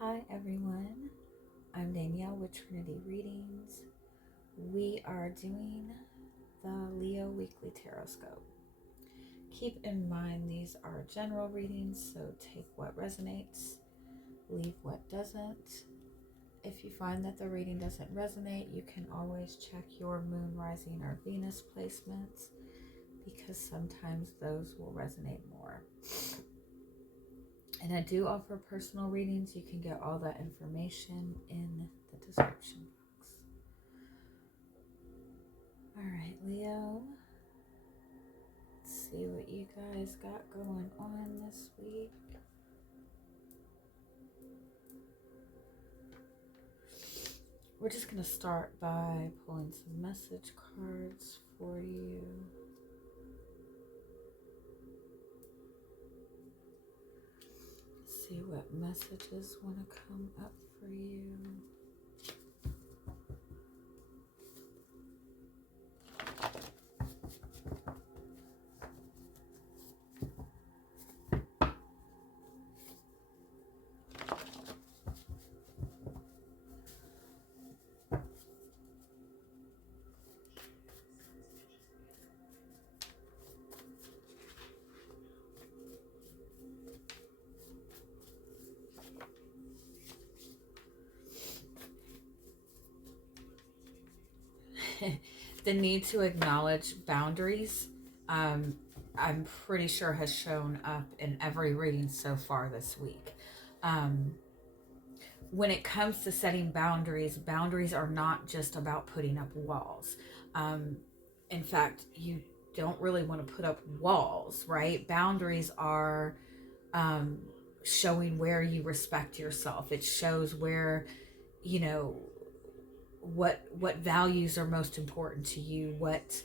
Hi everyone, I'm Danielle with Trinity Readings. We are doing the Leo Weekly Tarotscope. Keep in mind these are general readings, so take what resonates, leave what doesn't. If you find that the reading doesn't resonate, you can always check your moon, rising, or Venus placements because sometimes those will resonate more. And I do offer personal readings. You can get all that information in the description box. All right, Leo. Let's see what you guys got going on this week. We're just going to start by pulling some message cards for you. See what messages want to come up for you. The need to acknowledge boundaries, I'm pretty sure has shown up in every reading so far this week. When it comes to setting boundaries, boundaries are not just about putting up walls. In fact, you don't really want to put up walls, right? Boundaries are showing where you respect yourself. It shows where, you know, what values are most important to you, what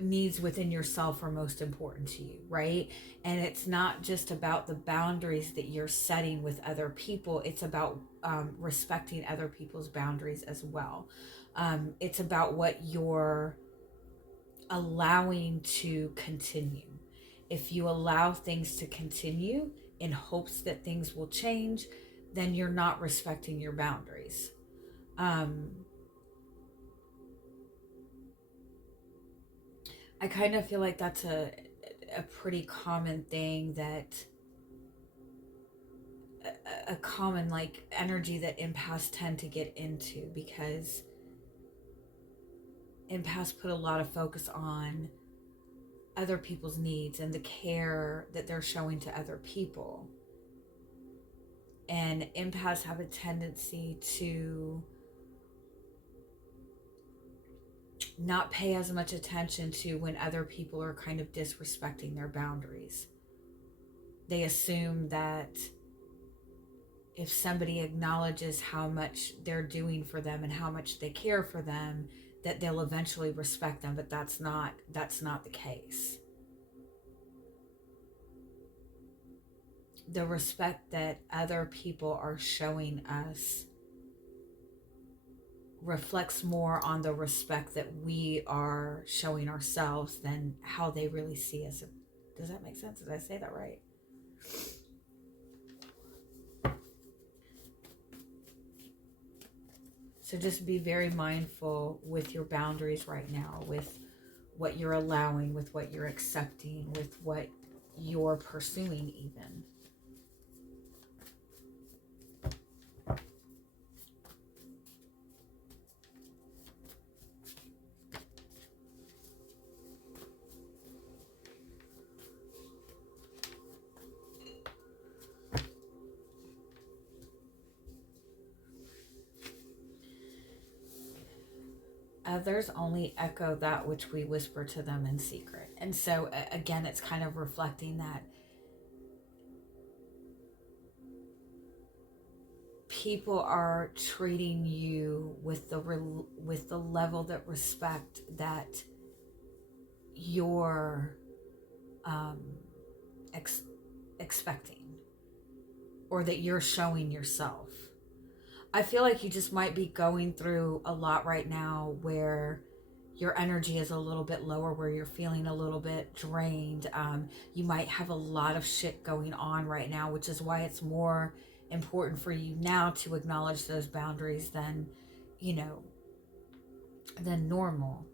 needs within yourself are most important to you, right? And it's not just about the boundaries that you're setting with other people. It's about respecting other people's boundaries as well. It's about what you're allowing to continue. If you allow things to continue in hopes that things will change, then you're not respecting your boundaries. I kind of feel like that's a pretty common thing, that a common like energy that empaths tend to get into, because empaths put a lot of focus on other people's needs and the care that they're showing to other people. And empaths have a tendency to not pay as much attention to when other people are kind of disrespecting their boundaries. They assume that if somebody acknowledges how much they're doing for them and how much they care for them, that they'll eventually respect them, but that's not the case. The respect that other people are showing us reflects more on the respect that we are showing ourselves than how they really see us. Does that make sense? Did I say that right? So just be very mindful with your boundaries right now, with what you're allowing, with what you're accepting, with what you're pursuing even. Others only echo that which we whisper to them in secret. And so again, it's kind of reflecting that people are treating you with the level that respect that you're expecting, or that you're showing yourself. I feel like you just might be going through a lot right now where your energy is a little bit lower, where you're feeling a little bit drained. You might have a lot of shit going on right now, which is why it's more important for you now to acknowledge those boundaries than, you know, than normal,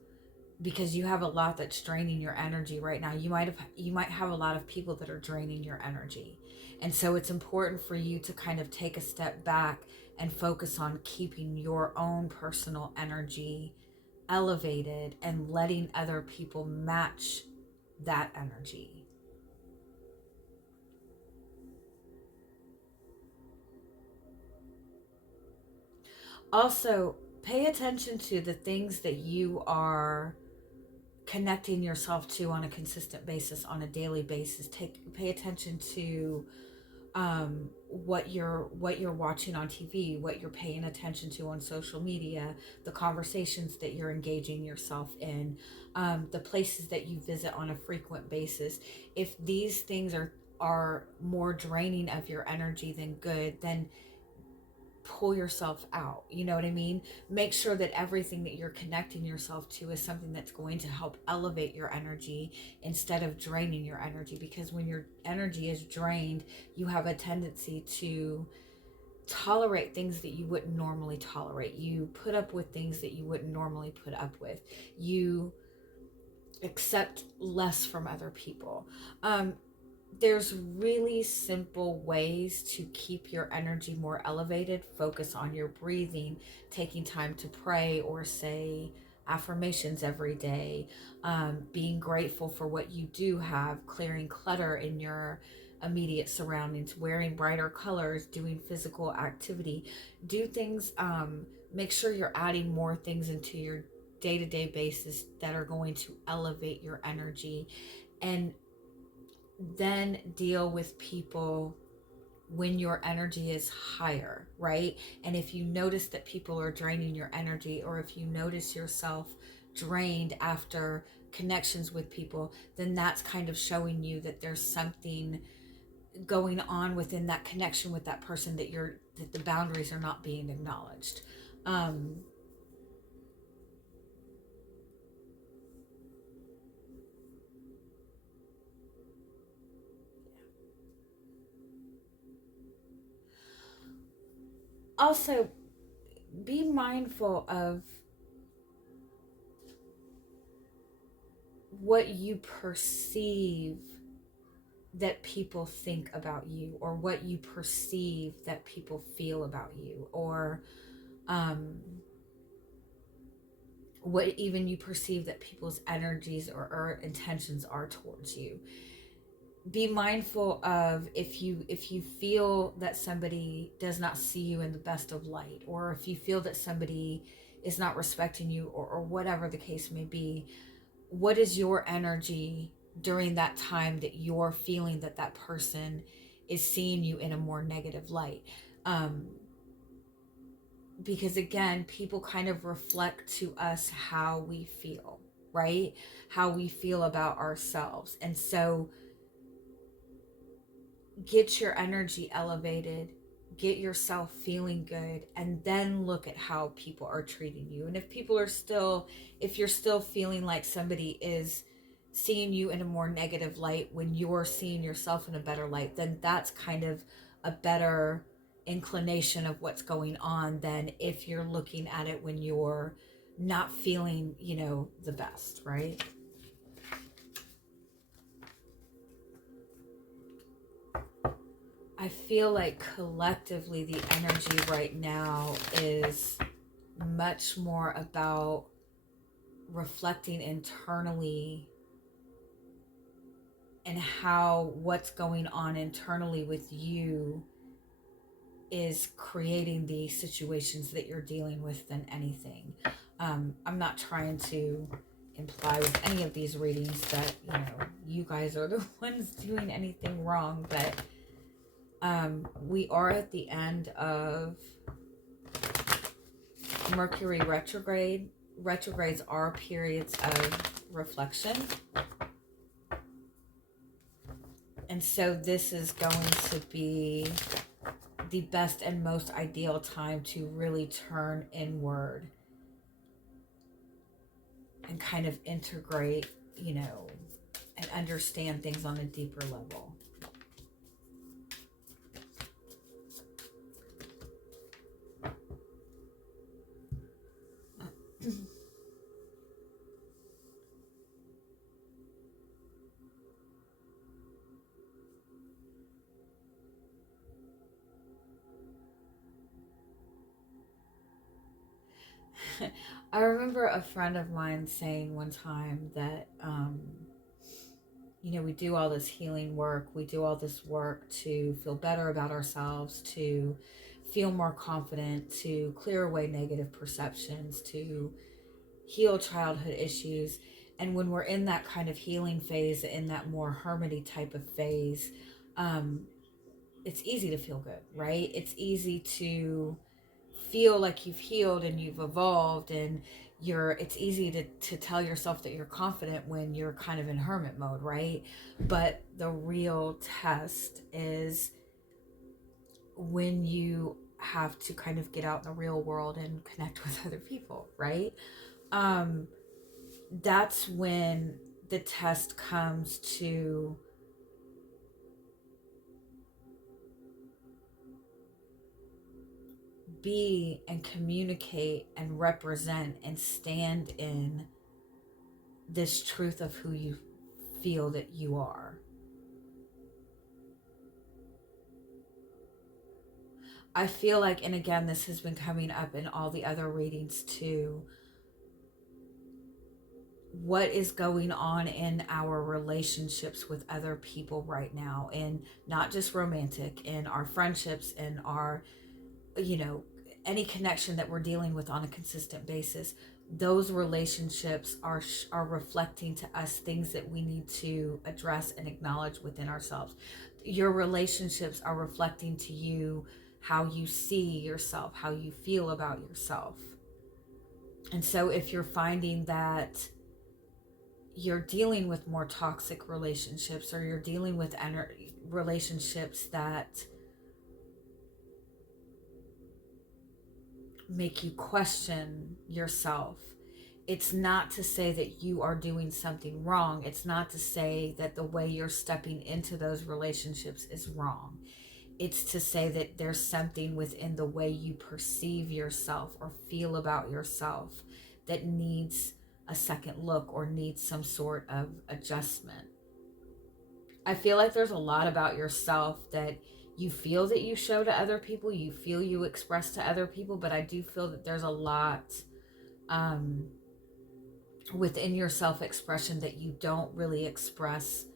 because you have a lot that's draining your energy right now. You might have a lot of people that are draining your energy. And so it's important for you to kind of take a step back and focus on keeping your own personal energy elevated and letting other people match that energy. Also, pay attention to the things that you are connecting yourself to on a consistent basis, on a daily basis. Pay attention to what you're watching on TV, what you're paying attention to on social media, the conversations that you're engaging yourself in, the places that you visit on a frequent basis. If these things are more draining of your energy than good, then pull yourself out. You know what I mean? Make sure that everything that you're connecting yourself to is something that's going to help elevate your energy instead of draining your energy. Because when your energy is drained, you have a tendency to tolerate things that you wouldn't normally tolerate. You put up with things that you wouldn't normally put up with. You accept less from other people. There's really simple ways to keep your energy more elevated. Focus on your breathing, taking time to pray or say affirmations every day, being grateful for what you do have, clearing clutter in your immediate surroundings, wearing brighter colors, doing physical activity. Do things, make sure you're adding more things into your day-to-day basis that are going to elevate your energy, and then deal with people when your energy is higher, right? And if you notice that people are draining your energy, or if you notice yourself drained after connections with people, then that's kind of showing you that there's something going on within that connection with that person, that the boundaries are not being acknowledged. Also, be mindful of what you perceive that people think about you, or what you perceive that people feel about you, or what even you perceive that people's energies or intentions are towards you. Be mindful of if you feel that somebody does not see you in the best of light, or if you feel that somebody is not respecting you, or whatever the case may be. What is your energy during that time that you're feeling that that person is seeing you in a more negative light? Because again, people kind of reflect to us how we feel, right? How we feel about ourselves. And so get your energy elevated, get yourself feeling good, and then look at how people are treating you. And if you're still feeling like somebody is seeing you in a more negative light when you're seeing yourself in a better light, then that's kind of a better inclination of what's going on than if you're looking at it when you're not feeling, the best, right? I feel like collectively the energy right now is much more about reflecting internally and how what's going on internally with you is creating the situations that you're dealing with than anything. I'm not trying to imply with any of these readings that, you guys are the ones doing anything wrong, but we are at the end of Mercury retrograde. Retrogrades are periods of reflection. And so this is going to be the best and most ideal time to really turn inward and kind of integrate, and understand things on a deeper level. I remember a friend of mine saying one time that, we do all this healing work, we do all this work to feel better about ourselves, to feel more confident, to clear away negative perceptions, to heal childhood issues. And when we're in that kind of healing phase, in that more hermity type of phase, it's easy to feel good, right? It's easy to feel like you've healed and you've evolved, and it's easy to tell yourself that you're confident when you're kind of in hermit mode, right? But the real test is when you have to kind of get out in the real world and connect with other people, right? That's when the test comes to be and communicate and represent and stand in this truth of who you feel that you are. I feel like, and again, this has been coming up in all the other readings too, what is going on in our relationships with other people right now, and not just romantic, in our friendships, in our, any connection that we're dealing with on a consistent basis. Those relationships are reflecting to us things that we need to address and acknowledge within ourselves. Your relationships are reflecting to you how you see yourself, how you feel about yourself. And so if you're finding that you're dealing with more toxic relationships, or you're dealing with relationships that make you question yourself, it's not to say that you are doing something wrong. It's not to say that the way you're stepping into those relationships is wrong. It's to say that there's something within the way you perceive yourself or feel about yourself that needs a second look or needs some sort of adjustment. I feel like there's a lot about yourself that you feel that you show to other people, you feel you express to other people, but I do feel that there's a lot within your self-expression that you don't really express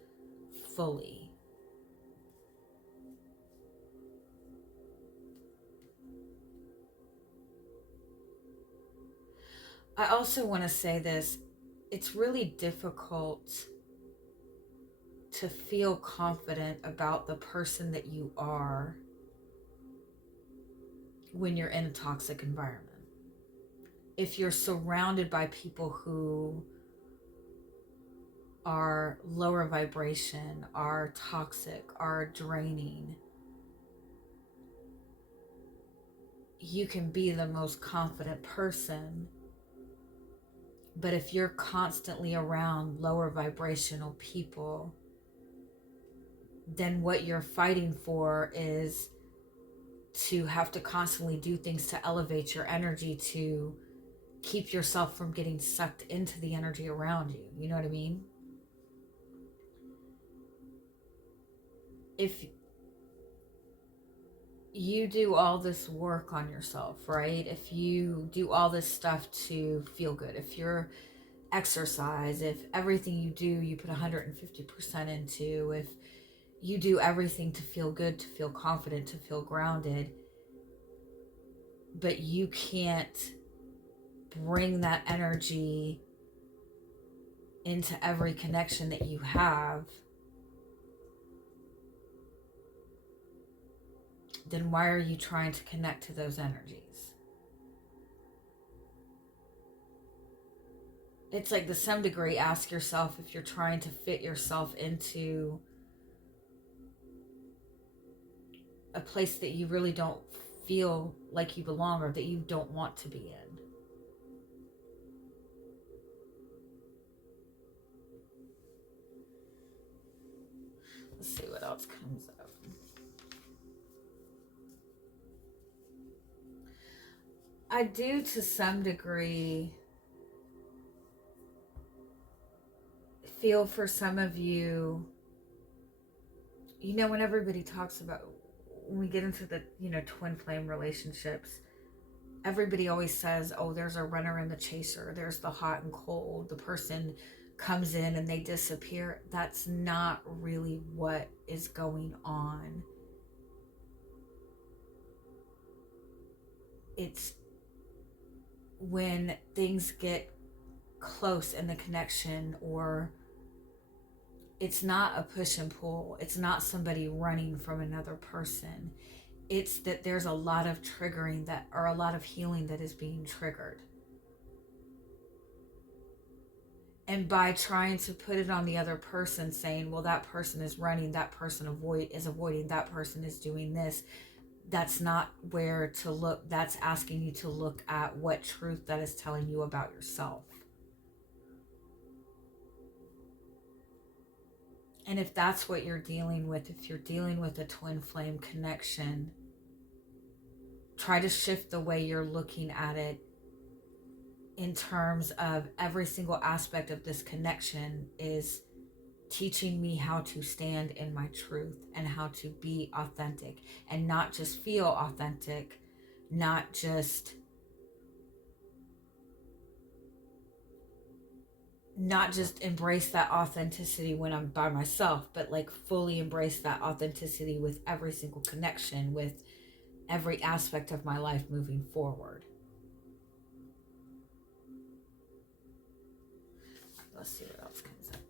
fully. I also want to say this, it's really difficult to feel confident about the person that you are when you're in a toxic environment. If you're surrounded by people who are lower vibration, are toxic, are draining, you can be the most confident person. But if you're constantly around lower vibrational people, then what you're fighting for is to have to constantly do things to elevate your energy, to keep yourself from getting sucked into the energy around you. You know what I mean? If you do all this work on yourself, right? If you do all this stuff to feel good, if you're exercise, if everything you do, you put 150% into, if you do everything to feel good, to feel confident, to feel grounded, but you can't bring that energy into every connection that you have, then why are you trying to connect to those energies? It's like, to some degree, ask yourself if you're trying to fit yourself into a place that you really don't feel like you belong, or that you don't want to be in. Let's see what else comes up. I do, to some degree, feel for some of you, when everybody talks about, when we get into the, twin flame relationships, everybody always says, oh, there's a runner and the chaser. There's the hot and cold. The person comes in and they disappear. That's not really what is going on. It's when things get close in the connection, or it's not a push and pull. It's not somebody running from another person. It's that there's a lot of triggering that, or a lot of healing that is being triggered. And by trying to put it on the other person, saying, well, that person is running, that person is avoiding, that person is doing this, that's not where to look. That's asking you to look at what truth that is telling you about yourself. And if that's what you're dealing with, if you're dealing with a twin flame connection, try to shift the way you're looking at it in terms of every single aspect of this connection is teaching me how to stand in my truth and how to be authentic and not just feel authentic, not just embrace that authenticity when I'm by myself, but like fully embrace that authenticity with every single connection, with every aspect of my life moving forward. Let's see what else comes up.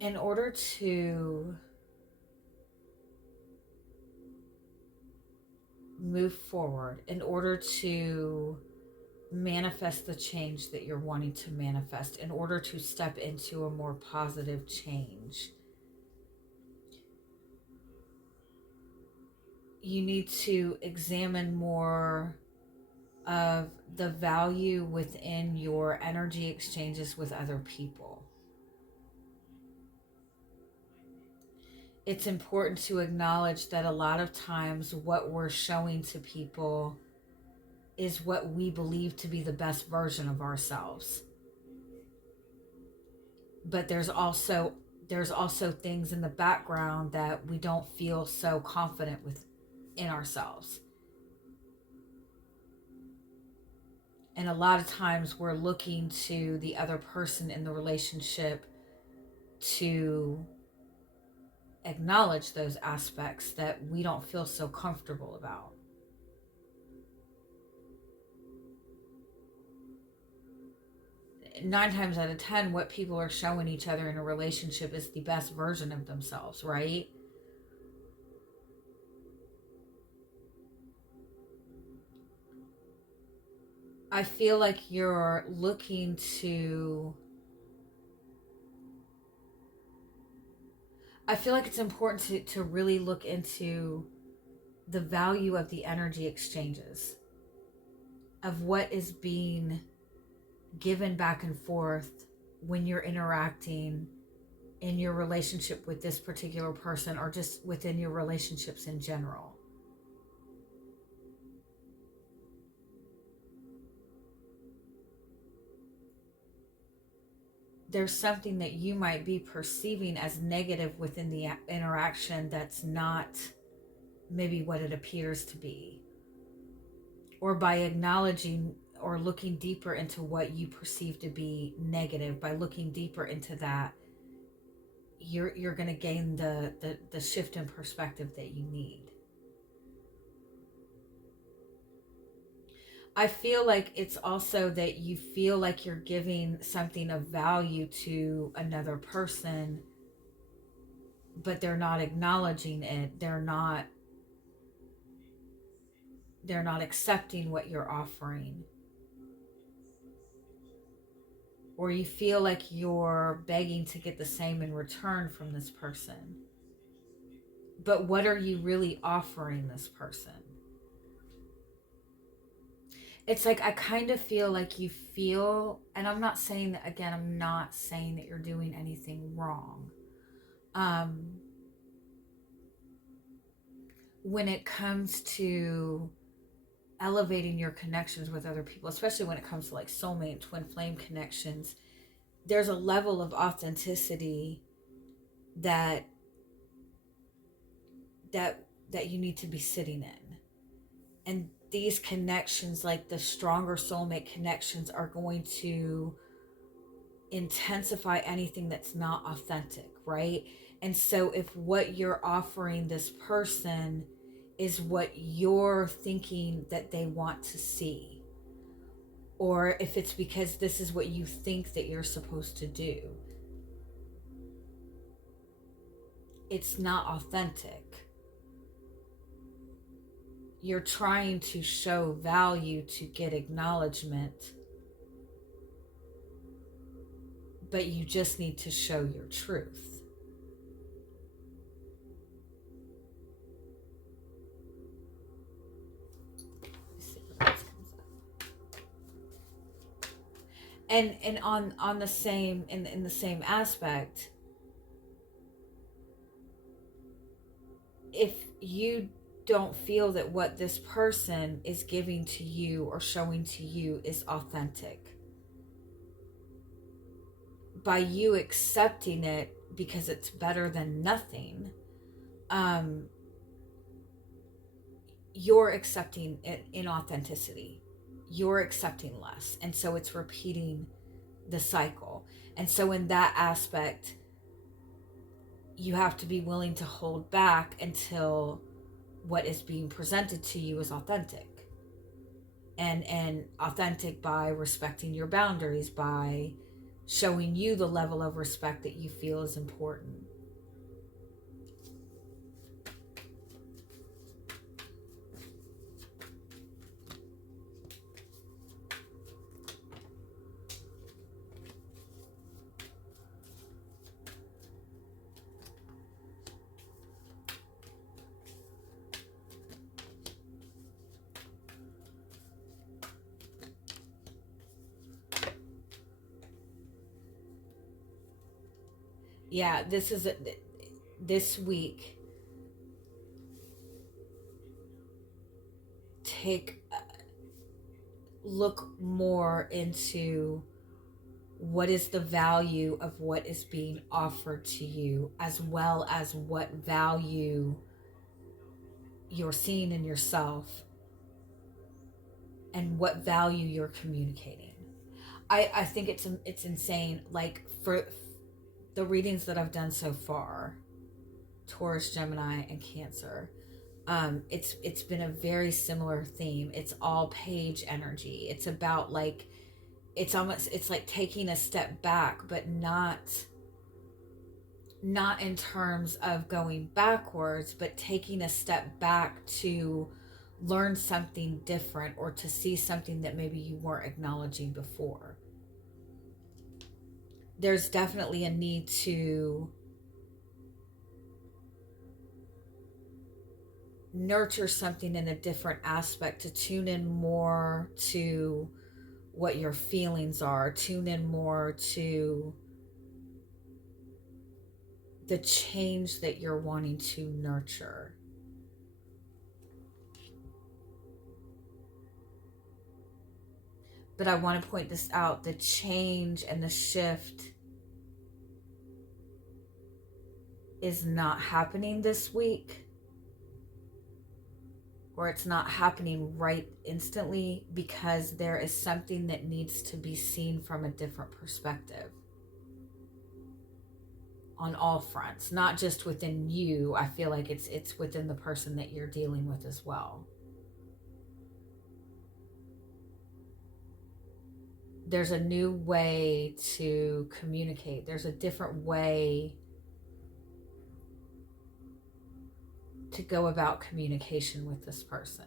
In order to move forward, in order to manifest the change that you're wanting to manifest, in order to step into a more positive change, you need to examine more of the value within your energy exchanges with other people. It's important to acknowledge that a lot of times what we're showing to people is what we believe to be the best version of ourselves. But there's also things in the background that we don't feel so confident with in ourselves. And a lot of times we're looking to the other person in the relationship to acknowledge those aspects that we don't feel so comfortable about. Nine times out of 10, what people are showing each other in a relationship is the best version of themselves, right? I feel like you're looking to... I feel like it's important to really look into the value of the energy exchanges, of what is being given back and forth when you're interacting in your relationship with this particular person, or just within your relationships in general. there's something that you might be perceiving as negative within the interaction that's not maybe what it appears to be. Or by acknowledging or looking deeper into what you perceive to be negative, by looking deeper into that, you're going to gain the shift in perspective that you need. I feel like it's also that you feel like you're giving something of value to another person, but they're not acknowledging it. They're not accepting what you're offering. Or you feel like you're begging to get the same in return from this person. But what are you really offering this person? It's like, I kind of feel like you feel, and I'm not saying that, again, I'm not saying that you're doing anything wrong. When it comes to elevating your connections with other people, especially when it comes to like soulmate and twin flame connections, there's a level of authenticity that you need to be sitting in. And these connections, like the stronger soulmate connections, are going to intensify anything that's not authentic, right? And so if what you're offering this person is what you're thinking that they want to see, or if it's because this is what you think that you're supposed to do, it's not authentic. You're trying to show value to get acknowledgement, but you just need to show your truth. Let's see what else comes up. And on the same, in the same aspect, if you don't feel that what this person is giving to you or showing to you is authentic, by you accepting it because it's better than nothing, you're accepting inauthenticity. You're accepting less. And so it's repeating the cycle. And so in that aspect, you have to be willing to hold back until what is being presented to you is authentic. And authentic by respecting your boundaries, by showing you the level of respect that you feel is important. Yeah, this week, look more into what is the value of what is being offered to you, as well as what value you're seeing in yourself and what value you're communicating. I think it's insane. Like, for the readings that I've done so far, Taurus, Gemini, and Cancer, it's been a very similar theme. It's all page energy. It's about like, it's like taking a step back, but not in terms of going backwards, but taking a step back to learn something different, or to see something that maybe you weren't acknowledging before. There's definitely a need to nurture something in a different aspect, to tune in more to what your feelings are, tune in more to the change that you're wanting to nurture. But I want to point this out, the change and the shift is not happening this week, or it's not happening right instantly, because there is something that needs to be seen from a different perspective on all fronts, not just within you. I feel like it's within the person that you're dealing with as well. There's a new way to communicate. There's a different way to go about communication with this person.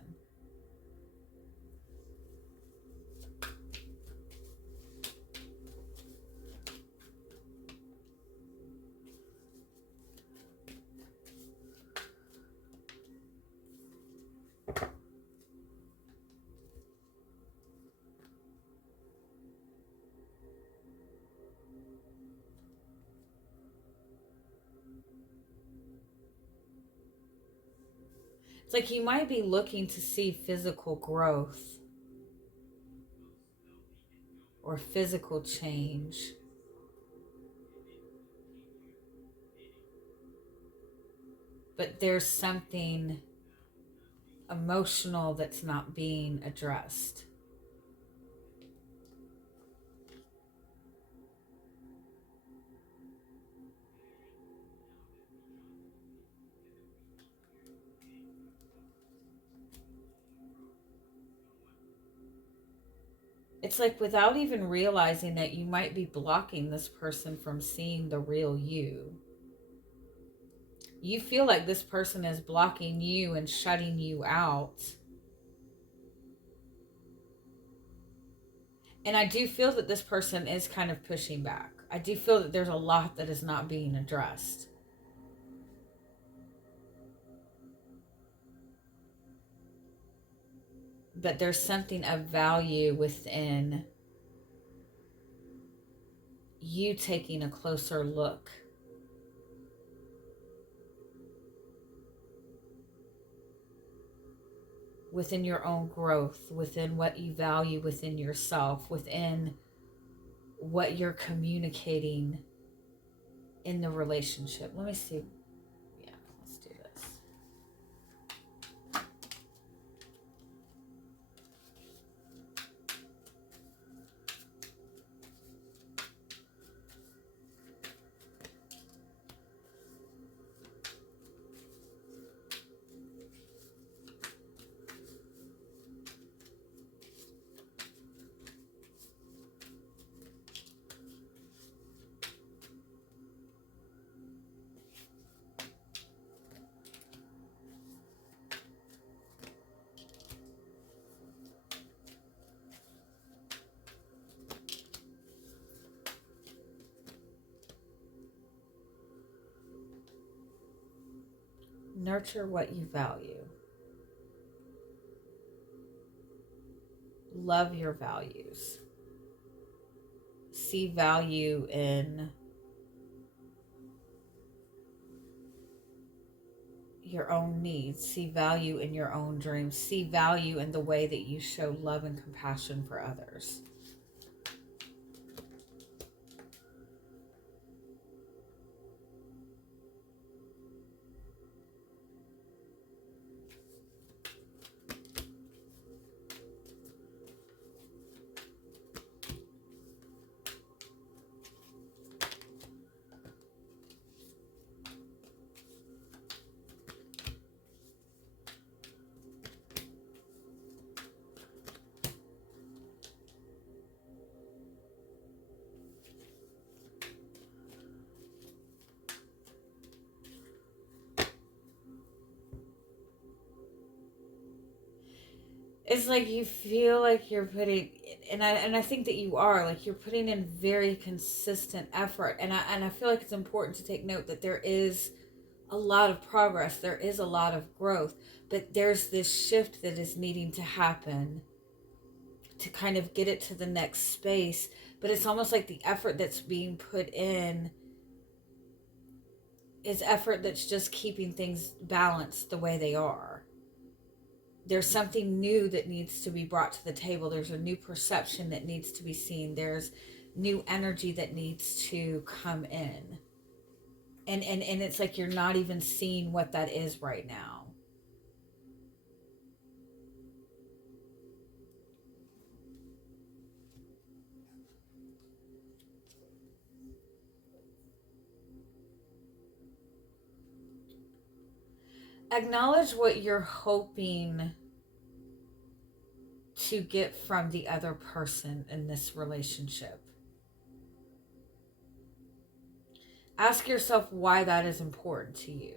It's like you might be looking to see physical growth or physical change. But there's something emotional that's not being addressed. It's like without even realizing that you might be blocking this person from seeing the real you. You feel like this person is blocking you and shutting you out. And I do feel that this person is kind of pushing back. I do feel that there's a lot that is not being addressed. But there's something of value within you taking a closer look. Within your own growth, within what you value within yourself, within what you're communicating in the relationship. Let me see. Yeah, let's do this. Nurture what you value. Love your values. See value in your own needs. See value in your own dreams. See value in the way that you show love and compassion for others. It's like you feel like you're putting, and I think that you are, like you're putting in very consistent effort, and I feel like it's important to take note that there is a lot of progress, there is a lot of growth, but there's this shift that is needing to happen to kind of get it to the next space. But it's almost like the effort that's being put in is effort that's just keeping things balanced the way they are. There's something new that needs to be brought to the table. There's a new perception that needs to be seen. There's new energy that needs to come in. And it's like you're not even seeing what that is right now. Acknowledge what you're hoping to get from the other person in this relationship. Ask yourself why that is important to you.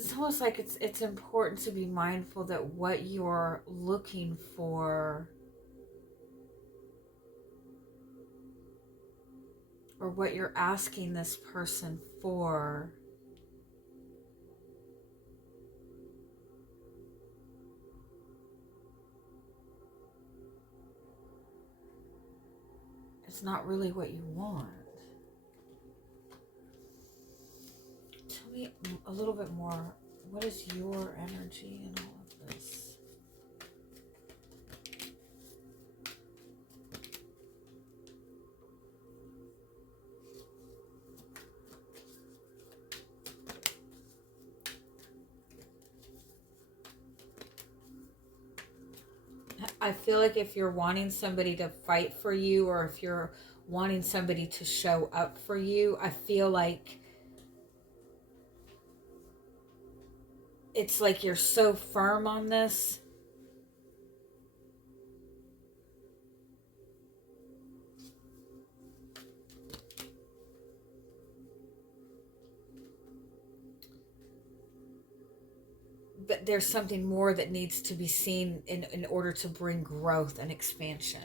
It's almost like it's important to be mindful that what you're looking for or what you're asking this person for is not really what you want. Tell me a little bit more. What is your energy in all of this? I feel like if you're wanting somebody to fight for you, or if you're wanting somebody to show up for you, I feel like it's like you're so firm on this. But there's something more that needs to be seen in order to bring growth and expansion.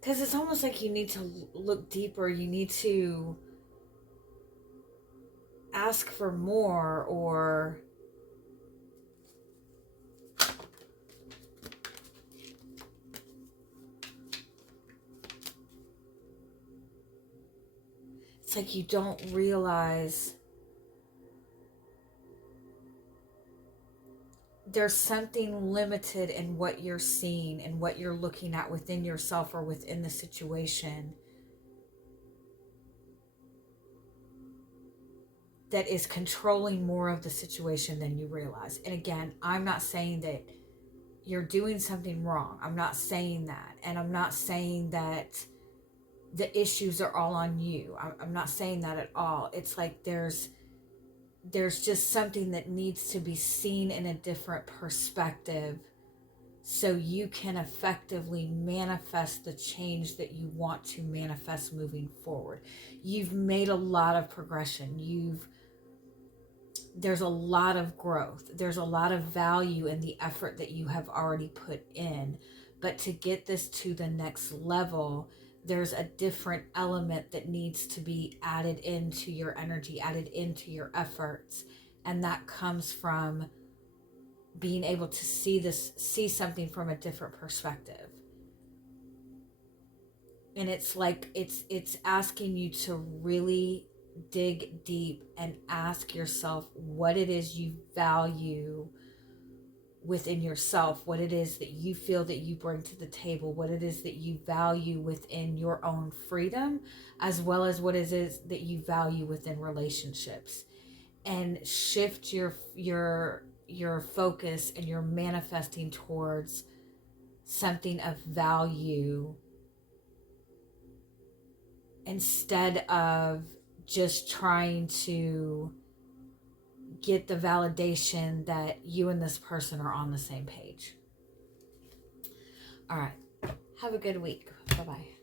Because it's almost like you need to look deeper. You need to ask for more, or it's like you don't realize there's something limited in what you're seeing and what you're looking at within yourself or within the situation that is controlling more of the situation than you realize. And again, I'm not saying that you're doing something wrong. I'm not saying that. And I'm not saying that the issues are all on you. I'm not saying that at all. It's like there's just something that needs to be seen in a different perspective so you can effectively manifest the change that you want to manifest moving forward. You've made a lot of progression. There's a lot of growth. There's a lot of value in the effort that you have already put in. But to get this to the next level, there's a different element that needs to be added into your energy, added into your efforts. And that comes from being able to see something from a different perspective. And it's like it's asking you to really dig deep and ask yourself what it is you value within yourself, what it is that you feel that you bring to the table, what it is that you value within your own freedom, as well as what it is that you value within relationships. And shift your focus and your manifesting towards something of value instead of just trying to get the validation that you and this person are on the same page. All right. Have a good week. Bye-bye.